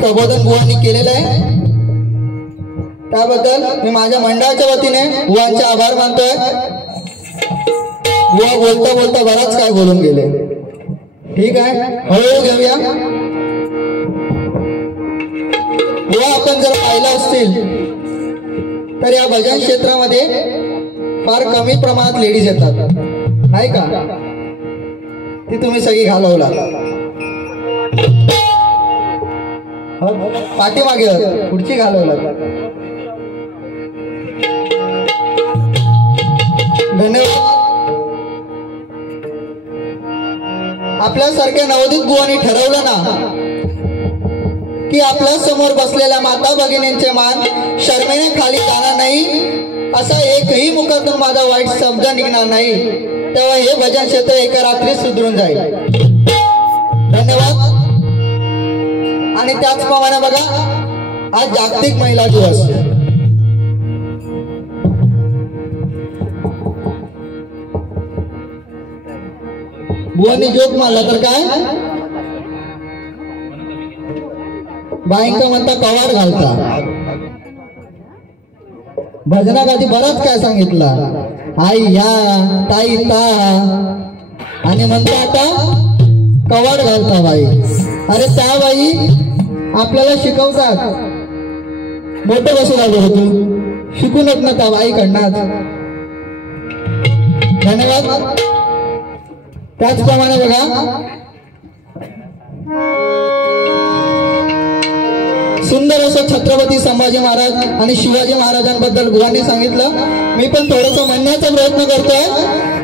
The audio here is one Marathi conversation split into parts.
प्रबोधन बुवांनी केलेलं आहे, त्याबद्दल मी माझ्या मंडळाच्या वतीने बुवांचे आभार मानतोय। बुवा बोलता बोलता बराच काय बोलून गेले। ठीक आहे, हळूहळू घेऊया। बुवा आपण जर पाहिलं असतील तर या भजन क्षेत्रामध्ये फार कमी प्रमाणात लेडीज येतात, नाही का? ती तुम्ही सगळी घालवला पाठीमागे, पुढची घालवला। धन्यवाद। आपल्यासारख्या नवोदित बुवांनी ठरवलं ना की आपल्या समोर बसलेल्या माता भगिनींचे मान शर्मेने खाली जाणार नाही, असा एकही मुखातून माझा वाईट शब्द निघणार नाही, तेव्हा हे भजन क्षेत्र एका रात्री सुधरून जाईल। धन्यवाद। आणि त्याचप्रमाणे बघा, आज जागतिक महिला दिवस। बुवांनी जोक मारला तर काय बायका म्हणता कवाड घालता, भजनात आधी बराच काय सांगितला, आई या ताई ता, आणि म्हणतो आता कवाड घालता बाई। अरे त्या बाई आपल्याला शिकवतात, मोठं बसू लागलो तू शिकूनच ना त्या बाईकडनं। धन्यवाद। त्याचप्रमाणे बघा, सुंदर असं छत्रपती संभाजी महाराज आणि शिवाजी महाराजांबद्दल बुवांनी सांगितलं। मी पण थोडंसं म्हणण्याचा प्रयत्न करतोय।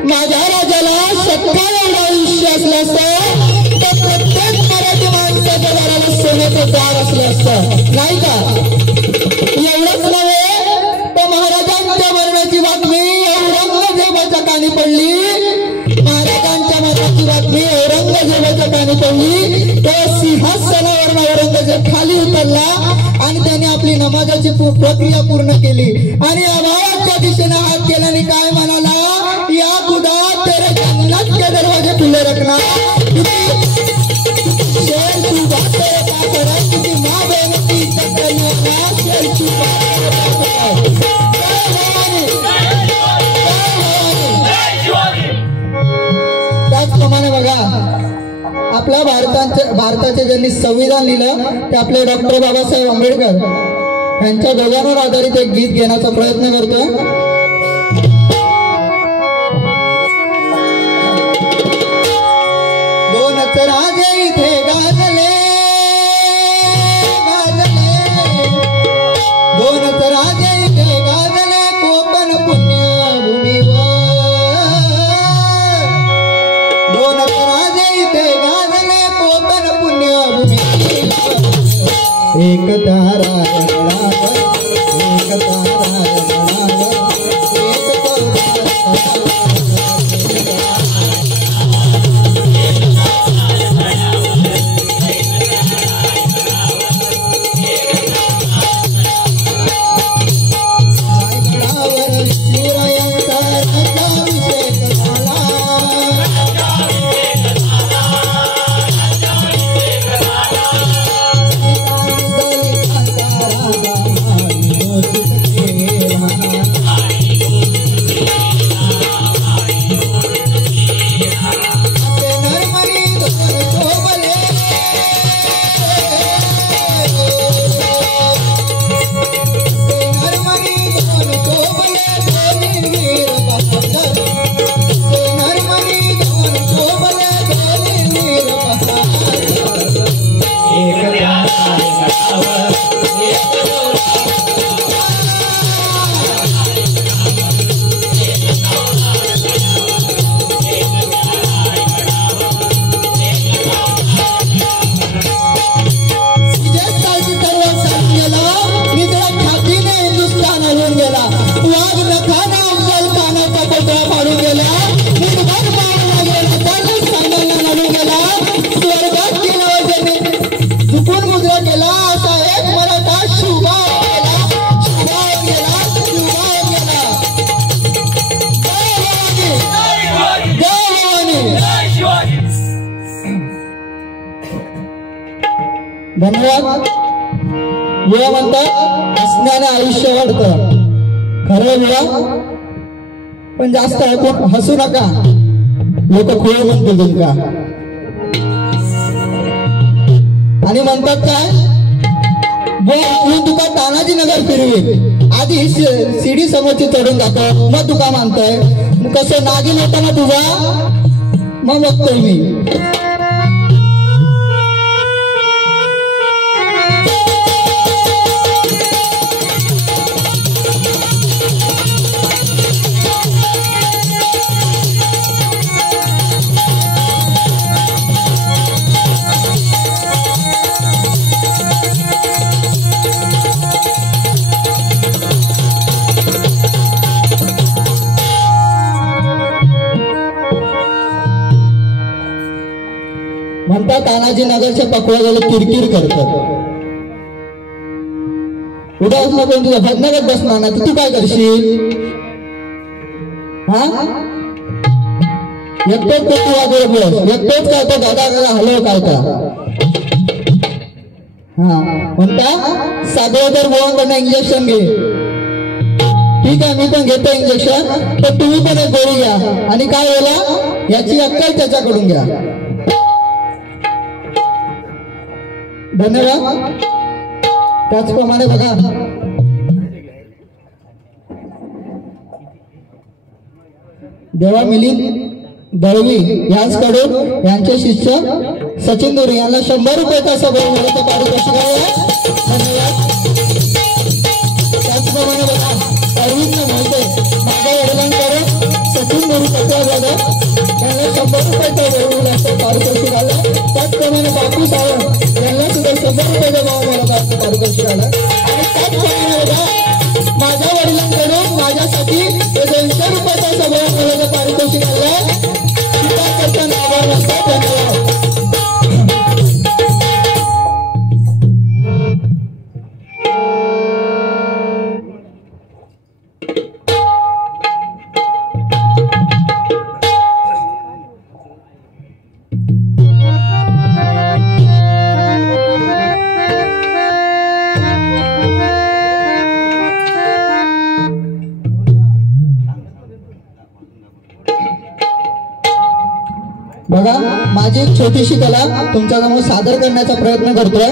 माझ्या राजाला सत्ता एवढं आयुष्य असलं असतं तर प्रत्येक मराठी माणसाच्या घराला सोन्याचं दार असलं असतं, नाही का? एवढंच नव्हे तर महाराजांच्या मरणाची बातमी औरंगजेबाच्या कानी पडली, महाराजांच्या मरणाची बातमी औरंगजेबाच्या कानी पडली, तो सिंहासनावर औरंगजेब खाली उतरला आणि त्याने आपली नमाजाची प्रक्रिया पूर्ण केली आणि अभावाच्या दिशेने हात केला आणि काय म्हणाला, या खुदा तेरे जन्नत के दरवाजे खुले रखना, शेर तू बात तेरे पास है, किसी माँ बहन की इज्जत करने वाला शेर तू त्याचप्रमाणे बघा, आपल्या भारताचे ज्यांनी संविधान लिहिलं ते आपले डॉक्टर बाबासाहेब आंबेडकर यांच्या दोघांवर आधारित एक गीत घेण्याचा प्रयत्न करतोय। दोनच राजे इथे गाजले, दोनच राजे इथे गाजले कोकण पुण्यभूमीवर, दोनच राजे इथे गाजले कोकण पुण्यभूमीवर, एक तारा एक तारा धन्यवाद। बुवा म्हणतात हसण्याने आयुष्य वाढतं. खरं बुवा, पण जास्त हसू नका, लोक खोळ म्हणतील तुमका. आणि म्हणतात काय, बुवा तुका तानाजी नगर फिरवी, आधी सीडी समोरची चढून जातो, मग तुका मानताय. कसं नागिन होता ना तुझा, मग बघतोय मी. म्हणतात तानाजी नगरच्या पकवाजाला किरकिर करतात. उद्या असला कोण तुझा भजनागत बसणार ना, तू काय करशील? हा, एकटोच तो तू वाजवत बस, एकटोच काय तो दादा दादा हलव काय का. हा म्हणता सागरोदर बुवांकडनं इंजेक्शन घे. ठीक आहे, मी पण घेतो इंजेक्शन, पण तुम्ही पण एक गोळी घ्या. आणि काय बोला, याची अक्कल त्याच्याकडून घ्या. धन्यवाद. त्याचप्रमाणे बघा, देवा मिलिंद दळवी यांच्याकडून यांचे शिष्य सचिन दोरे यांना 100 रुपयाचा सभा मिळायचा पारितोषिक आहे. धन्यवाद. त्याचप्रमाणे बघा, अरविंद मोहिते माझ्या वडिलांकडून सचिन दोरे पटवा जाधव यांना 100 रुपयाचा पारितोषिक आलं. त्याचप्रमाणे बापू सावंत यांना सुद्धा 100 रुपयाचा भाव पारितोषिक आलं. आणि त्याचप्रमाणे बघा, माझ्या वडिलांकडून माझ्यासाठी 200 रुपयाचा सभा मिळायचं पारितोषिक आलं. करताना आभार मानतो. धन्यवाद. बघा, माझी एक छोटीशी कला तुमच्यासमोर सादर करण्याचा प्रयत्न करतोय.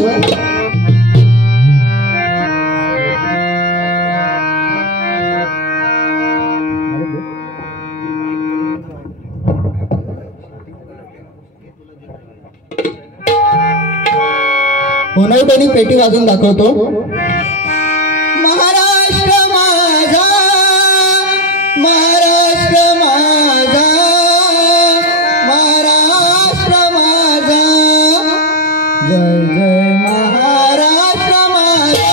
होनवटणी पेटी वाजून दाखवतो. महाराष्ट्र माझा, महाराष्ट्र माझा, जय जय महाराष्ट्र माझा,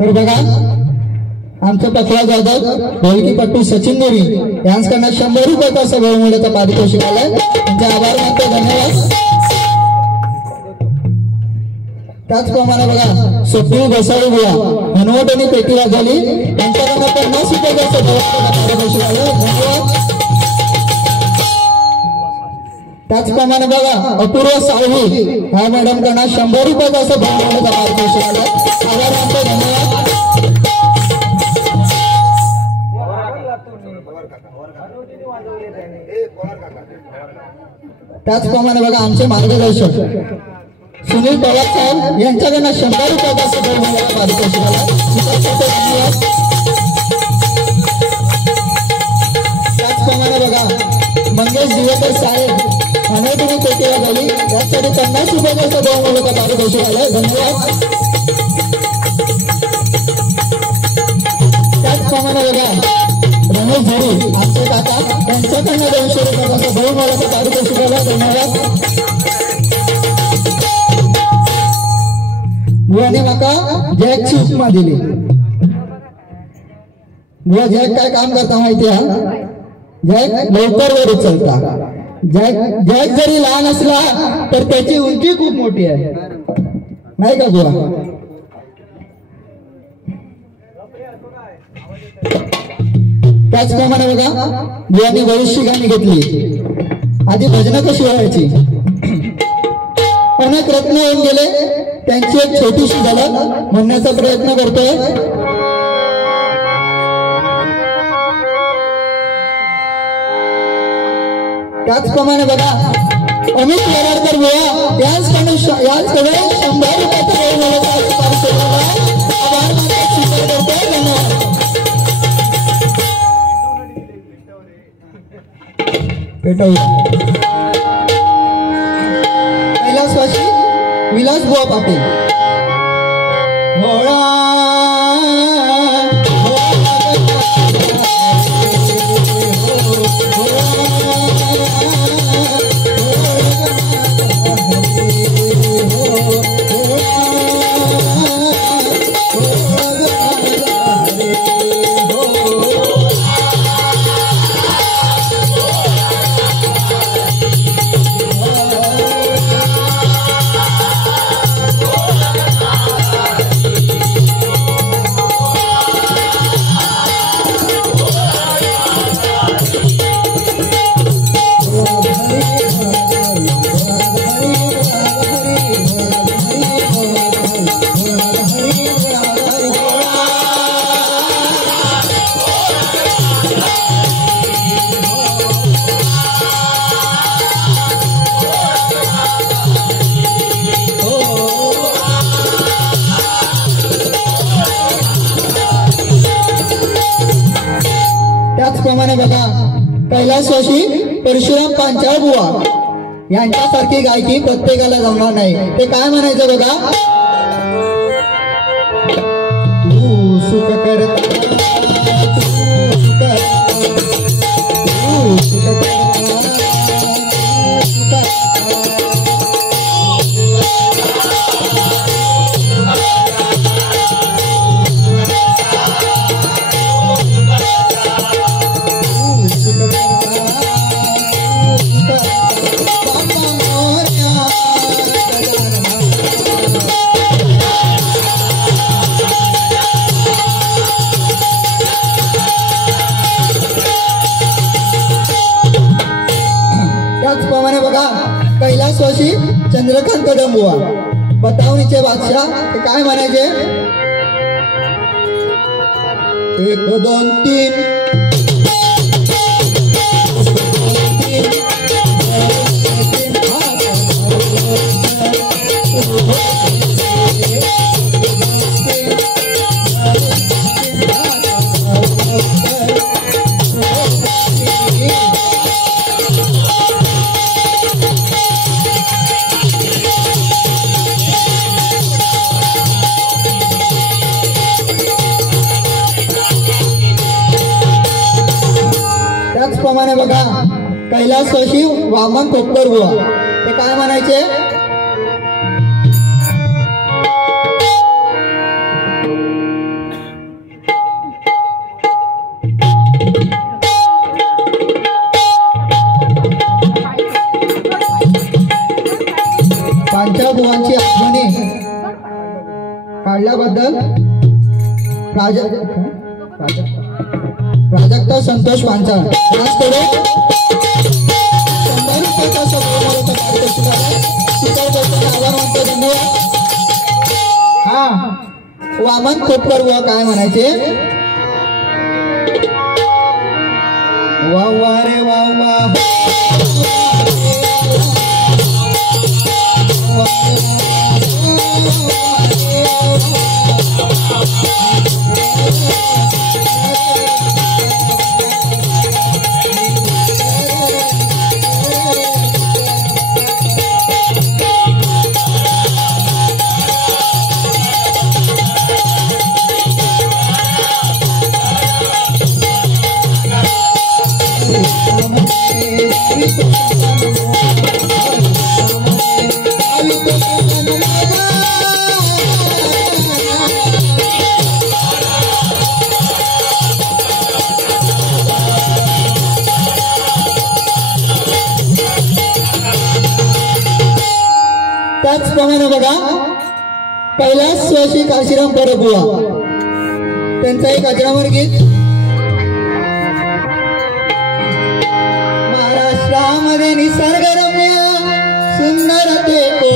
तर बघा आमचे पखरा जाधव ढोलकीपट्टू सचिन देवी यांच्याकडनं 100 रुपयाचा असं बहुमूल्याचा पारितोषिक आलाय. त्यांचे आभार मानतो, धन्यवाद. त्याचप्रमाणे बघा स्वप्नील घोसाळी बुवा हनुवट आणि पेटी वाजवली यांच्याकडनं 50 रुपयाचा असं बहुमूल्याचा पारितोषिक आलंय, धन्यवाद. त्याचप्रमाणे बघा अपूर्व साळवी ह्या मॅडम कडनं 100 रुपयाचा असं बहुमूल्याचा पारितोषिक आलंय, आभार मानतो, धन्यवाद. त्याचप्रमाणे बघा आमचे मार्गदर्शक सुनील पवार साहेब यांच्याकडनं 100 रुपयाचा असं बहुमूल्याचा पारितोषिक आलंय, धन्यवाद. त्याचप्रमाणे बघा मंगेश दिवेकर साहेब अनेकनी पेटीला झाली यासाठी 50 रुपयाचा असं बहुमूल्याचा पारितोषिक आलंय, धन्यवाद. त्याचप्रमाणे बघा रमेश झरी आमचे काका यांच्याकडनं 200 रुपयाचा असं बहुमूल्याचा पारितोषिक आलंय, धन्यवाद. बुवाने माका जॅकची उपमा दिली. बुवा जॅक काय काम करता माहिती आहे? जॅक लवकर वर उचलता. जॅक जरी लहान असला तर त्याची उंची खूप मोठी आहे, नाही का बुवा? त्याचप्रमाणे बघा बुवांनी बरीचशी गाणी घेतली. आधी भजनं कशी व्हायची, अनेक रत्न होऊन गेले, त्यांची एक छोटीशी झलक म्हणण्याचा प्रयत्न करतोय. त्याचप्रमाणे बघा अमित वराडकर बुवा यांच्याकडे 100 रुपयाचा बहुमूल्याचा पारितोषिक आलंय, आभार मानतो, स्वीकार करतोय, धन्यवाद. कैलासवासी विलास बुवा पाटील भोळा त्याचप्रमाणे बघा कैलासवासी परशुराम पांचाळ बुवा यांच्यासारखी गायकी प्रत्येकाला जमणार नाही. ते काय म्हणायचं बघा, तू सुख करता त्याचप्रमाणे बघा कैलासवासी चंद्रकांत कदम बुवा बतावणीचे बादशाह ते काय म्हणायचे, 1 2 3 त्याचप्रमाणे बघा कैलासवासी वामन खोपकर बुवा ते काय म्हणायचे, पांच्या बुवांची आठवणी काढल्याबद्दल प्राजक्ता संतोष पांचाळ याचकडे 100 रुपयाचा सन्मानाचा पारितोषिक आहे. स्वीकार आभार मानतो. धन्यवाद. हा वामन खोपकर बुवा काय म्हणायचे? वा वा रे वा वा त्याचप्रमाणे बघा पहिला स्वशी काशीराम परबुवा त्यांचा एक अजरामर गीत. महाराष्ट्रामध्ये निसर्गरम्य सुंदर देखो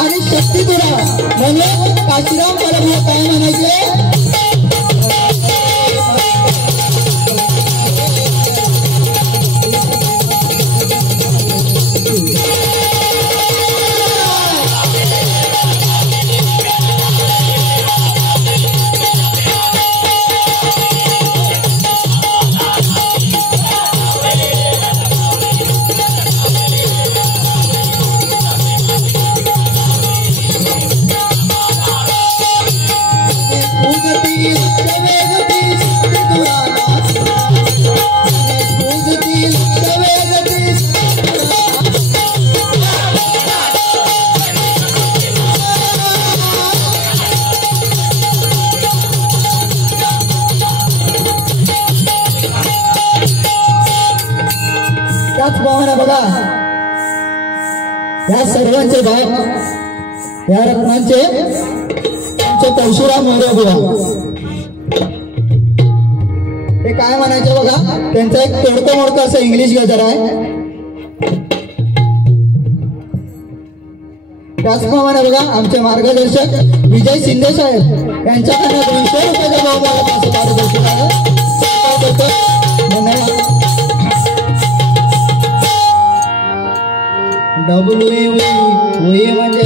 आणि शक्ती तुरा म्हणून काशीराम परबुवा काय म्हणायचे? त्याचप्रमाणे बघा या सर्वांचे भाव या रत्नांचे आमचे परशुराम मोरे बुवा ते काय म्हणायचे बघा. त्यांचा एक तोडकं मोडकं असं इंग्लिश गजर आहे. त्याचप्रमाणे बघा आमचे मार्गदर्शक विजय शिंदे साहेब यांच्याकडे 200 रुपयाचा भाव मला पारितोषिक आहे. धन्यवाद. WE म्हणजे